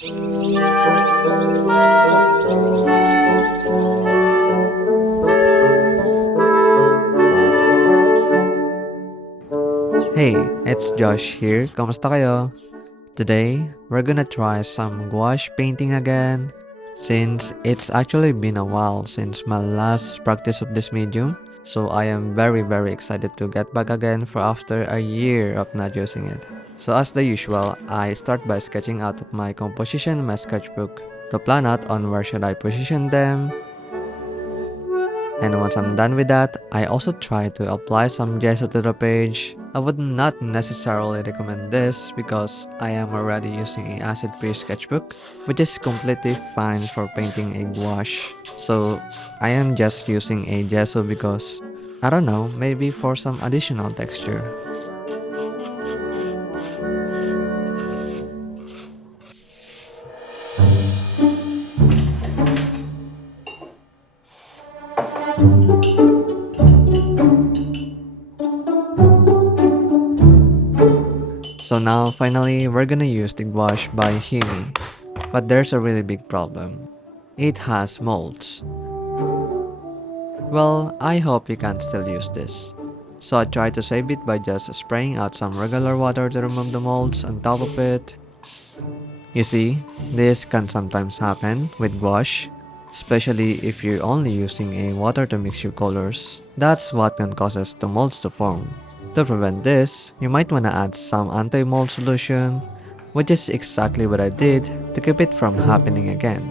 Hey, it's Josh here. Kamusta kayo? Today, we're gonna try some gouache painting again. Since it's actually been a while since my last practice of this medium, so I am very excited to get back again for after a year of not using it. So as the usual, I start by sketching out of my composition in my sketchbook to plan out on where should I position them. And once I'm done with that, I also try to apply some gesso to the page. I would not necessarily recommend this because I am already using a acid-free sketchbook, which is completely fine for painting a gouache. So I am just using a gesso because, I don't know, maybe for some additional texture. So now finally we're gonna use the gouache by Himi. But there's a really big problem. It has molds. Well, I hope you can still use this. So I try to save it by just spraying out some regular water to remove the molds on top of it. You see, this can sometimes happen with gouache, especially if you're only using a water to mix your colors. That's what can causes the molds to form. To prevent this, you might wanna add some anti-mold solution, which is exactly what I did to keep it from happening again.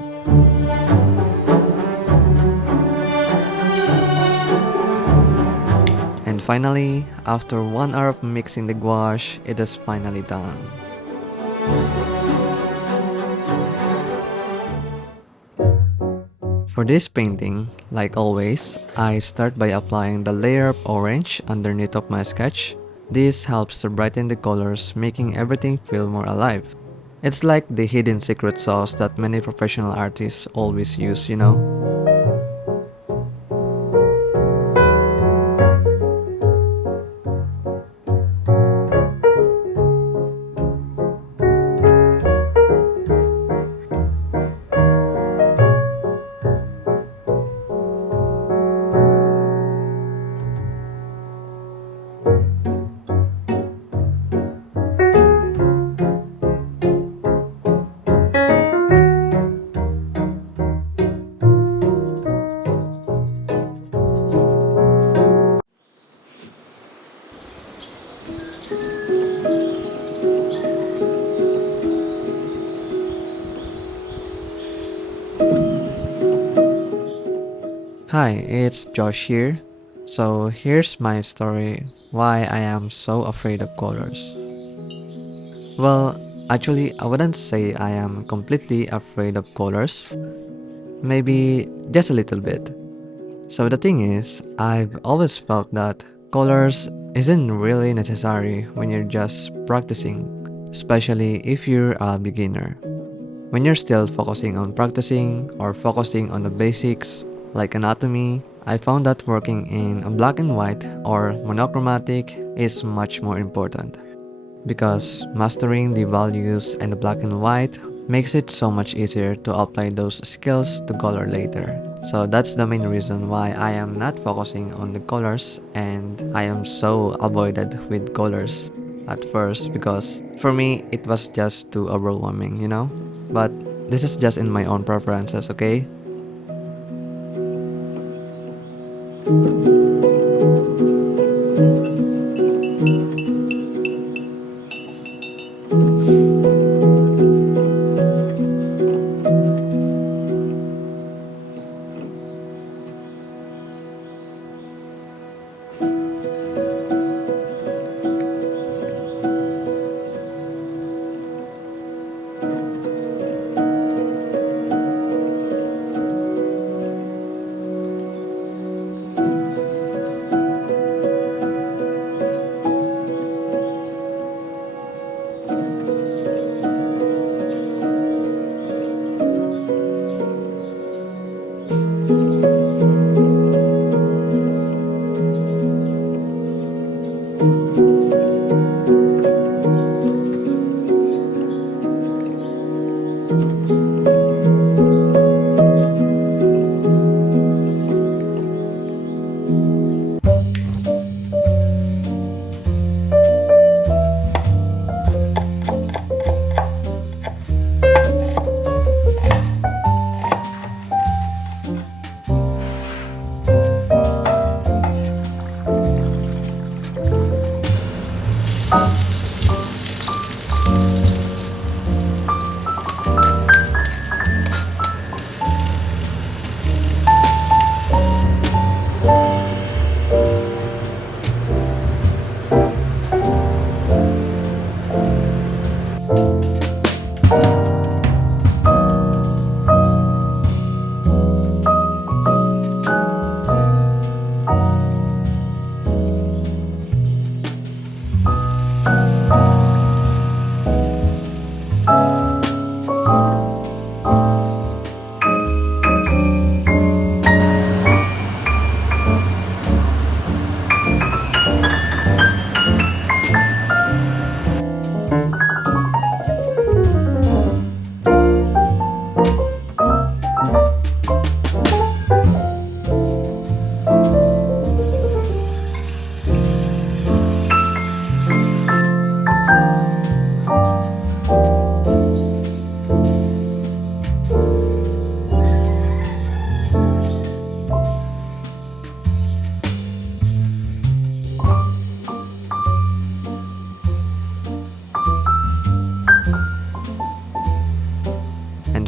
And finally, after 1 hour of mixing the gouache, it is finally done. For this painting, like always, I start by applying the layer of orange underneath of my sketch. This helps to brighten the colors, making everything feel more alive. It's like the hidden secret sauce that many professional artists always use. Hi, it's Josh here. So here's my story why I am so afraid of colors. Well, actually, I wouldn't say I am completely afraid of colors. Maybe just a little bit. So the thing is, I've always felt that colors isn't really necessary when you're just practicing, especially if you're a beginner. When you're still focusing on practicing or focusing on the basics like anatomy, I found that working in a black and white or monochromatic is much more important because mastering the values and the black and white makes it so much easier to apply those skills to color later. So that's the main reason why I am not focusing on the colors and I am so avoided with colors at first because for me it was just too overwhelming. But this is just in my own preferences, okay?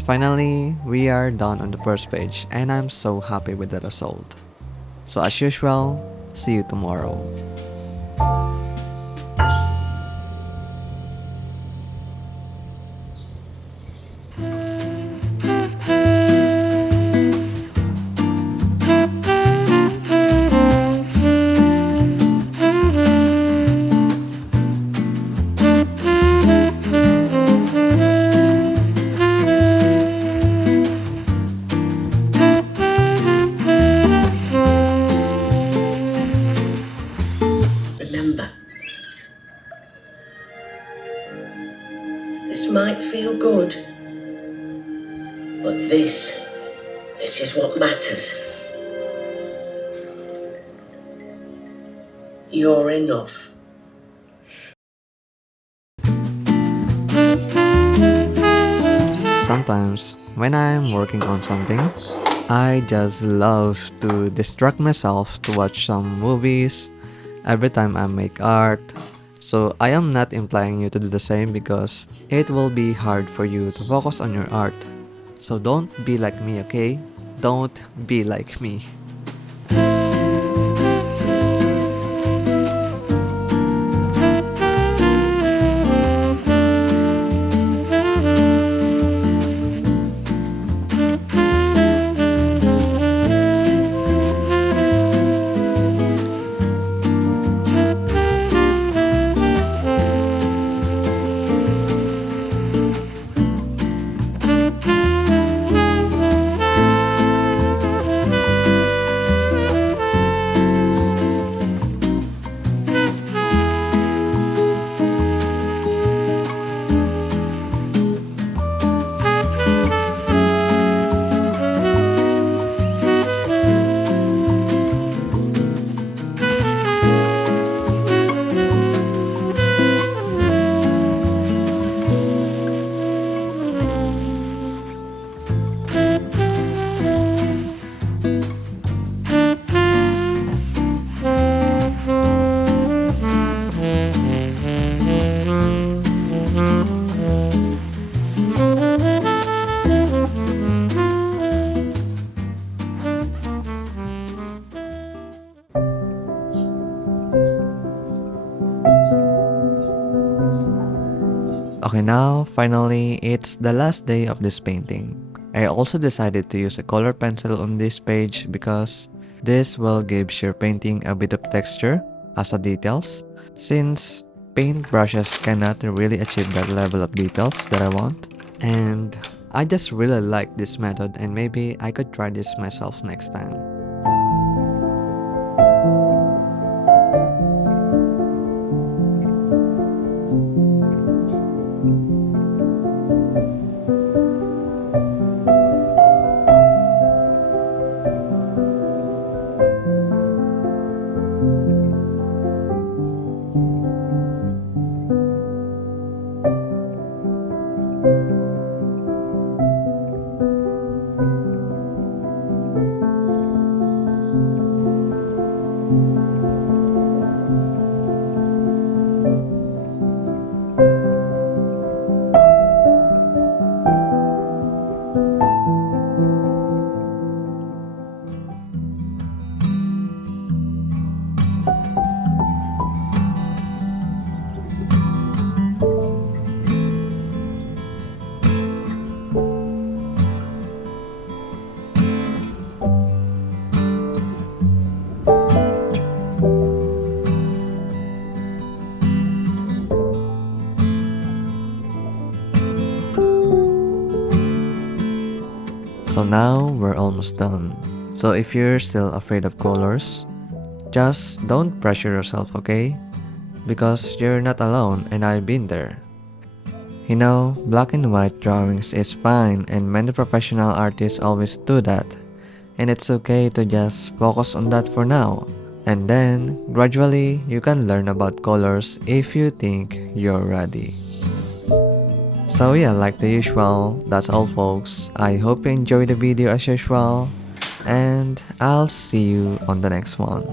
And finally, we are done on the first page and I'm so happy with the result. So as usual, see you tomorrow. Remember, this might feel good, but this is what matters. You're enough. Sometimes, when I'm working on something, I just love to distract myself to watch some movies every time I make art. So I am not implying you to do the same because it will be hard for you to focus on your art. So don't be like me, okay? Don't be like me. Okay, now finally it's the last day of this painting. I also decided to use a color pencil on this page because this will give your painting a bit of texture as a details, since paint brushes cannot really achieve that level of details that I want. And I just really like this method and maybe I could try this myself next time. So now we're almost done. So if you're still afraid of colors, just don't pressure yourself, okay? Because you're not alone and I've been there. You know, black and white drawings is fine and many professional artists always do that. And it's okay to just focus on that for now. And then, gradually, you can learn about colors if you think you're ready. So yeah, like the usual, that's all folks. I hope you enjoyed the video as usual. And I'll see you on the next one.